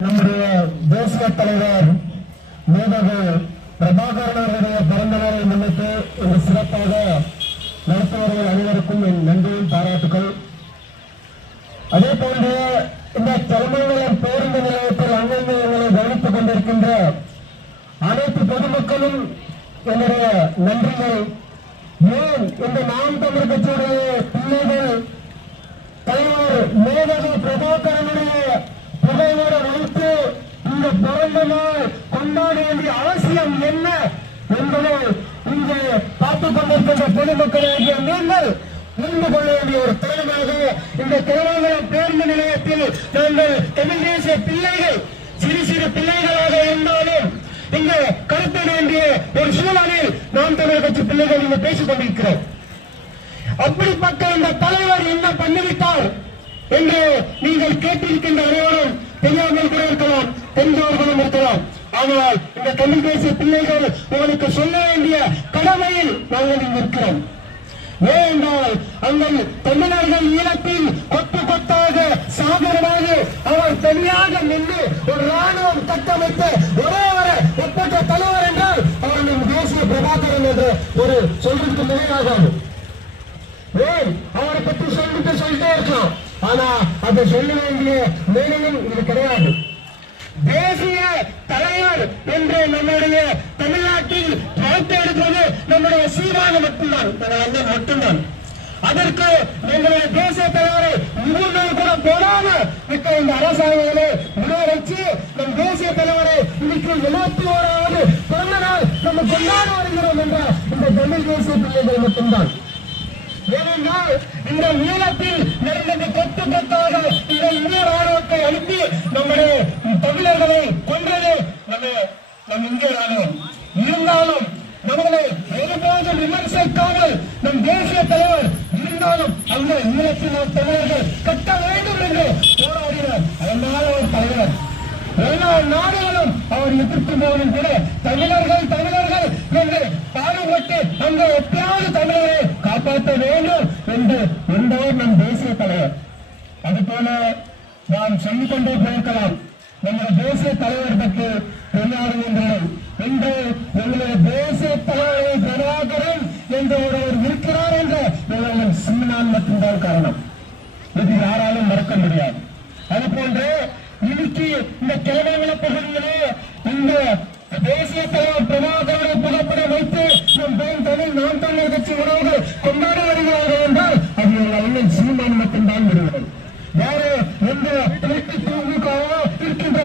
நம்முடைய தேசிய தலைவர் மேதகு பிரபாகரன் அவருடைய பிறந்த நாளை முன்னிட்டு இந்த சிறப்பாக நடத்துபவர்கள் அனைவருக்கும் என் நன்றியும் பாராட்டுகள் அதே போன்று இந்த தலைமையினர் பேருந்து நிலையத்தில் அங்கங்கே எங்களை கவனித்துக் கொண்டிருக்கின்ற அனைத்து பொதுமக்களும் என்னுடைய நன்றிகள். ஏன் இந்த நாம் தமிழ் கட்சியுடைய பிள்ளைகள் தலைவர் மேதகு பிரபாகரன் புகையோட வைத்து இந்த பிறந்த நாள் கொண்டாட வேண்டிய அவசியம் என்ன என்பதை இங்கே பார்த்துக் கொண்டிருக்கின்ற பொதுமக்களாகிய நீங்கள் புரிந்து கொள்ள வேண்டிய ஒரு தருணமாக இந்த திருவாங்கலம் பேருந்து நிலையத்தில் நாங்கள் தமிழ் தேசிய பிள்ளைகள் சிறு சிறு பிள்ளைகளாக இருந்தாலும் இங்கே கருத்த வேண்டிய ஒரு சூழலில் நாம் தமிழர் கட்சி பிள்ளைகள் இங்கு பேசிக் கொண்டிருக்கிறோம். அப்படிப்பட்ட இந்த தலைவர் என்ன பண்ணிவிட்டார் என்று நீங்கள் கேட்டிருக்கின்ற அனைவரும் தெரியாமல் கூட இருக்கலாம் தெரிந்தவர்களும் இருக்கலாம். ஆனால் இந்த தமிழ் தேசிய பிள்ளைகள் உங்களுக்கு சொல்ல வேண்டிய கடமையில் நாங்கள் இங்கு இருக்கிறோம் ஏனென்றால் அந்த தமிழர்கள் ஈழத்தில் கொத்து கொத்தாக சாகரமாக அவர் தனியாக நின்று ஒரு ராணுவம் கட்டமைத்த ஒரே ஒரு ஒப்பற்ற தலைவர் என்றால் அவர் நம் தேசிய பிரபாகரன் என்று ஒரு சொல்றதுக்கு நினைவாகாது. ஏன்? அவரை பற்றி சொல்லிட்டு சொல்லிட்டே இருக்கலாம். ஆனா அதை சொல்ல வேண்டிய நிலையும் இது கிடையாது. தேசிய என்று நம்முடைய தமிழ்நாட்டில் வளர்த்து எடுப்பது நம்முடைய சீமான மட்டும்தான். நம்ம மட்டும்தான் அதற்கு எங்களுடைய தேசிய தலைவரை முகங்கள் கூட போடாம மிக்க இந்த அரசாங்கங்களை முன்ன நம் தேசிய தலைவரை இன்னைக்கு எழுபத்தி ஓராவது பிறந்த நாள் நம்ம கொண்டாட வருகிறோம் என்ற இந்த தமிழ் தேசிய பிள்ளைகள் மட்டும்தான். ஏனென்றால் இந்த ஈழத்தில் நடந்தது கொத்து கொத்தாக இந்த இந்திய ராணுவத்தை அனுப்பி நம்முடைய தமிழர்களை கொன்றது நம் இந்திய ராணுவம் இருந்தாலும் நம்மளை ஒருபோதும் விமர்சிக்காமல் நம் தேசிய தலைவர் இருந்தாலும் அந்த ஈழத்தில் நம் தமிழர்கள் கட்ட வேண்டும் என்று போராடினார். அதனால் அவர் தலைவர். எல்லா நாடுகளும் அவர் எதிர்த்து போதும் கூட தமிழர்கள் தமிழர்கள் என்று பாடுபட்டு அந்த எப்பயாவது தமிழரை காப்பாற்ற வேண்டும் என்று என்பவர் நம் தேசிய தலைவர். அதுபோல நாம் சொல்லிக் கொண்டே போயிருக்கலாம் நம்முடைய தேசிய தலைவர் பற்றி இன்று எங்களுடைய தேசிய தலைவரை பிரபாகரன் என்று ஒருவர் இருக்கிறார் என்று எங்களுடைய மட்டும்தான் காரணம். இது யாராலும் மறக்க முடியாது. அது போன்று இன்னைக்கு இந்த கிழமைகள பகுதியிலே இந்த தேசிய தலைவர் பிரபாகரனை புகைப்படம் வைத்து நம் பெண் தமிழ் நாம் தமிழர் கட்சி உறவுகள்